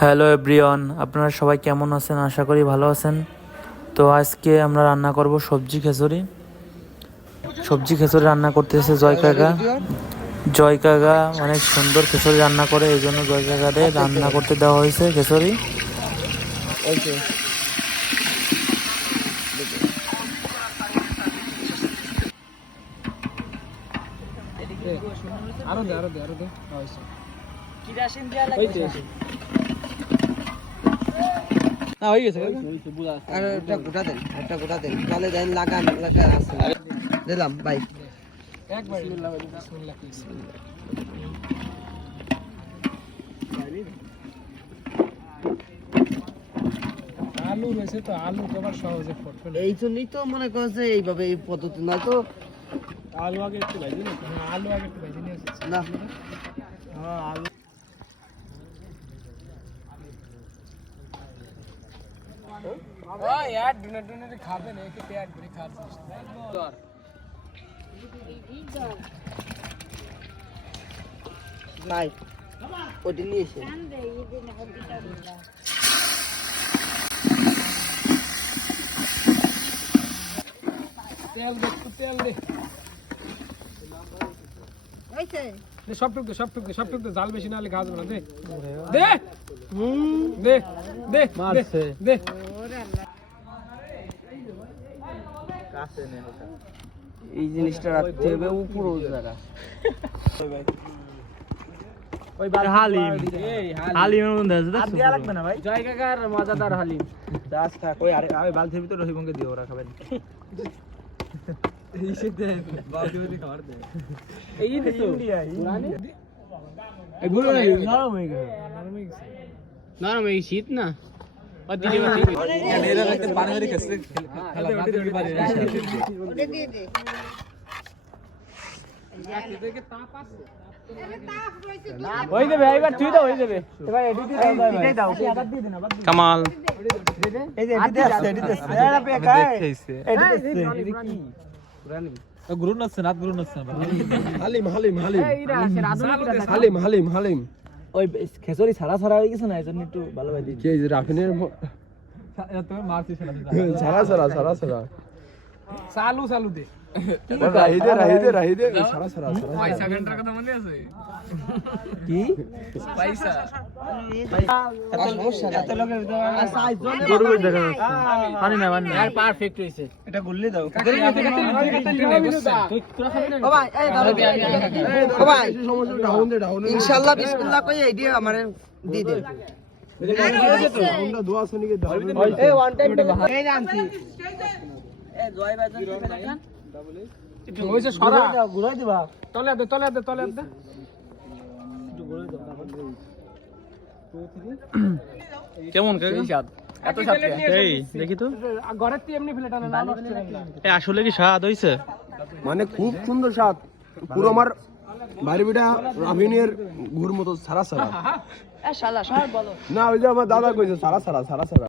Hello everyone, আপনারা সবাই কেমন আছেন? আশা করি ভালো আছেন। তো আজকে আমরা রান্না করব সবজি খিচুড়ি রান্না করতেছে জয় কাকা অনেক সুন্দর খিচুড়ি রান্না করে, এই জন্য জয় কাকারে রান্না করতে দেওয়া হয়েছে খিচুড়ি। দিলাম ভাই আলু রয়েছে তো আলু তোমার সহজে ফটফট এই জন্যই তো মনে করছে এইভাবে এই পদ্ধতি না তো আলু আগে একটু ভাজি না আলু আগে একটু ভাজি নিয়ে এসেছি না হ্যাঁ আলু ওই यार ডিনার ডিনারে খাবে না একে পেট ভরে খাচ্ছিস দর নাই ওটি নিয়ে এসে তেল দে তেল দে সব টুক দে জাল বেশি না হলে গাছ না দে দে দে দে মারছে দে এই জিনিসটা রাখতে হবে উপরে জায়গা ওই হালিম হালিমের মধ্যে আছে আর দেয়া লাগবে না ভাই জয় কাকার মজাদার হালিম দাস থাক ওই আরে আরে বালতির ভিতর রহিবঙ্গে দিও ওরা খাবেন এই সে দেন বালতির ভিতর খাবার দেন এই দে তো পুরানি এই গুলো নরম হয়ে গেছে নরম এই শীত না আর দিদি বাতি নেরা রাখতে পানি মেরে খেসে খেলা বাতি উড়ি পারে ওরে দিয়ে দে দেখে তাপ আছে হই যাবে এবার তুই দাও হই যাবে এবার এডিট দাও আবার দিয়ে দেন আবার কামাল এই যে এডিট আছে এরা পে কাই এডিট কি পুরানি গুরুন আছে না গুরুন আছে হালিম হালিম ওই খেসরি ছাড়া হয়ে গেছে না, এজন্য একটু ভালো ভাই কি এই যে রাফিনের তুমি মারছিস না ছাড়া চালু দে রাহিদে ছাড়া পয়সা ঘন্টার কথা মনে আছে কি পয়সা সমস্যা এত লোকের গরু দেখা যাচ্ছে পানি না আর পারফেক্ট হইছে এটা গুললি দাও ও ভাই এই দাও ও ভাই ডাউন ইনশাআল্লাহ বিসমিল্লাহ কই এই দিয়ে আমারে দি দে আমরা দোয়া শুনি কে দাও এই ওয়ান টাইম এই আনছি এ জয় ভাই একটু হইছে সরা ঘুরাই দিবা তলে দে কেমন কাকা? এত স্বাদ এই দেখি তো ঘরের তি এমনি ফেলে টানে না নষ্ট এই আসলে কি স্বাদ হইছে? মানে খুব সুন্দর স্বাদ, পুরো আমার ভাই বেটা রাভিনের ঘুর মতো সারা সারা শালা সর বলো না, ওই যে আমার দাদা কইছে সারা সারা সারা সারা